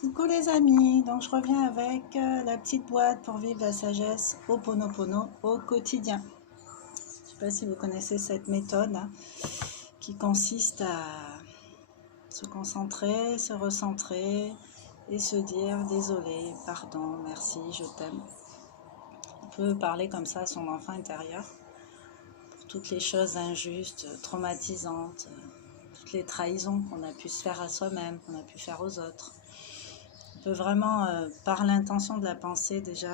Coucou les amis, donc je reviens avec la petite boîte pour vivre la sagesse Ho'oponopono au quotidien. Je ne sais pas si vous connaissez cette méthode hein, qui consiste à se concentrer, se recentrer et se dire désolé, pardon, merci, je t'aime. On peut parler comme ça à son enfant intérieur pour toutes les choses injustes, traumatisantes, toutes les trahisons qu'on a pu se faire à soi-même, qu'on a pu faire aux autres. On peut vraiment, par l'intention de la pensée, déjà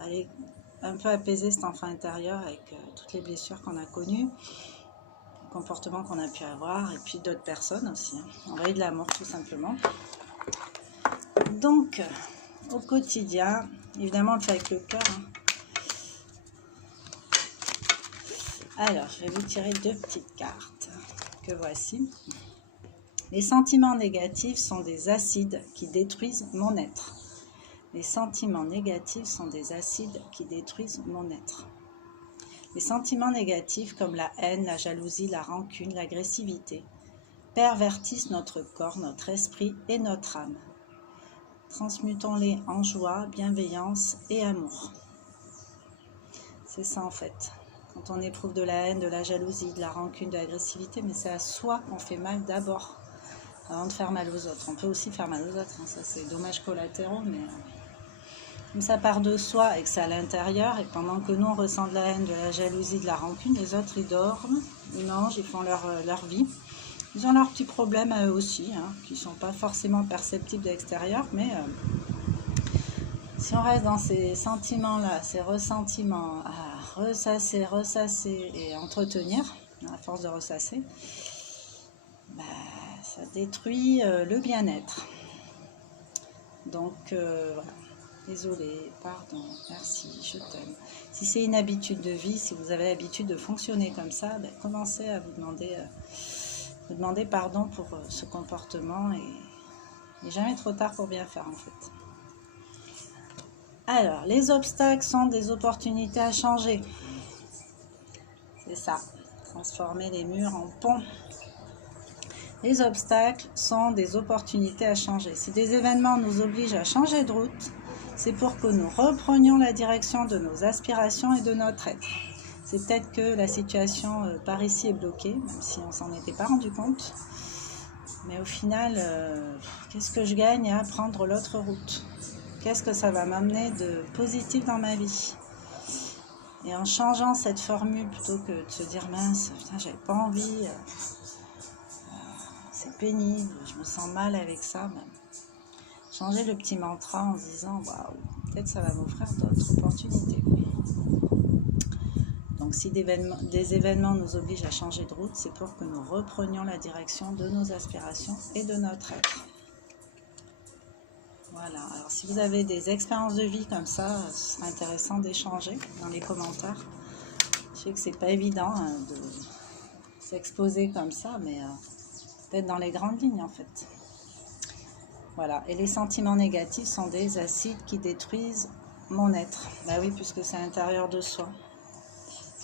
aller un peu apaiser cet enfant intérieur avec toutes les blessures qu'on a connues, les comportements qu'on a pu avoir, et puis d'autres personnes aussi. Envoyer de l'amour tout simplement. Donc, au quotidien, évidemment on le fait avec le cœur. Alors, je vais vous tirer deux petites cartes que voici. Les sentiments négatifs sont des acides qui détruisent mon être. Les sentiments négatifs sont des acides qui détruisent mon être. Les sentiments négatifs comme la haine, la jalousie, la rancune, l'agressivité pervertissent notre corps, notre esprit et notre âme. Transmutons-les en joie, bienveillance et amour. C'est ça en fait. Quand on éprouve de la haine, de la jalousie, de la rancune, de l'agressivité, mais c'est à soi qu'on fait mal d'abord, avant de faire mal aux autres. On peut aussi faire mal aux autres, hein. Ça c'est dommages collatéraux, mais comme ça part de soi et que c'est à l'intérieur, et pendant que nous on ressent de la haine, de la jalousie, de la rancune, les autres ils dorment, ils mangent, ils font leur vie. Ils ont leurs petits problèmes à eux aussi, hein, qui ne sont pas forcément perceptibles de l'extérieur, mais si on reste dans ces sentiments-là, ces ressentiments à ressasser et entretenir, à force de ressasser, ça détruit le bien-être. Donc voilà, désolé, pardon, merci, je t'aime. Si c'est une habitude de vie, si vous avez l'habitude de fonctionner comme ça, commencez à vous demander pardon pour ce comportement, et il n'est jamais trop tard pour bien faire en fait. Alors, les obstacles sont des opportunités à changer. C'est ça, transformer les murs en ponts. Les obstacles sont des opportunités à changer. Si des événements nous obligent à changer de route, c'est pour que nous reprenions la direction de nos aspirations et de notre être. C'est peut-être que la situation par ici est bloquée, même si on ne s'en était pas rendu compte. Mais au final, qu'est-ce que je gagne à prendre l'autre route ? Qu'est-ce que ça va m'amener de positif dans ma vie ? Et en changeant cette formule, plutôt que de se dire mince, putain, j'avais pas envie, c'est pénible, je me sens mal avec ça, même. Changer le petit mantra en se disant waouh, peut-être ça va m'offrir d'autres opportunités. Donc si des événements nous obligent à changer de route, c'est pour que nous reprenions la direction de nos aspirations et de notre être. Voilà, alors si vous avez des expériences de vie comme ça, ce serait intéressant d'échanger dans les commentaires. Je sais que c'est pas évident de s'exposer comme ça, mais peut-être dans les grandes lignes en fait. Voilà, et les sentiments négatifs sont des acides qui détruisent mon être. Bah oui, puisque c'est à l'intérieur de soi.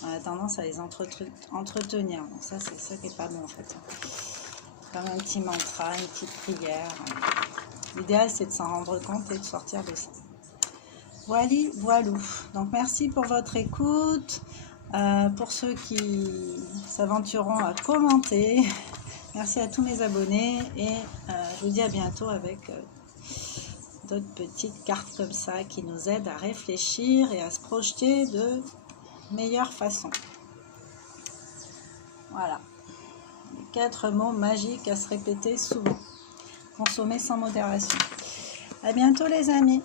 On a tendance à les entretenir, donc ça c'est ça qui est pas bon en fait. Comme un petit mantra, une petite prière. L'idéal, c'est de s'en rendre compte et de sortir de ça. Voilou. Donc, merci pour votre écoute. Pour ceux qui s'aventureront à commenter, merci à tous mes abonnés. Et je vous dis à bientôt avec d'autres petites cartes comme ça qui nous aident à réfléchir et à se projeter de meilleure façon. Voilà. Les 4 mots magiques à se répéter souvent. Consommer sans modération. À bientôt les amis.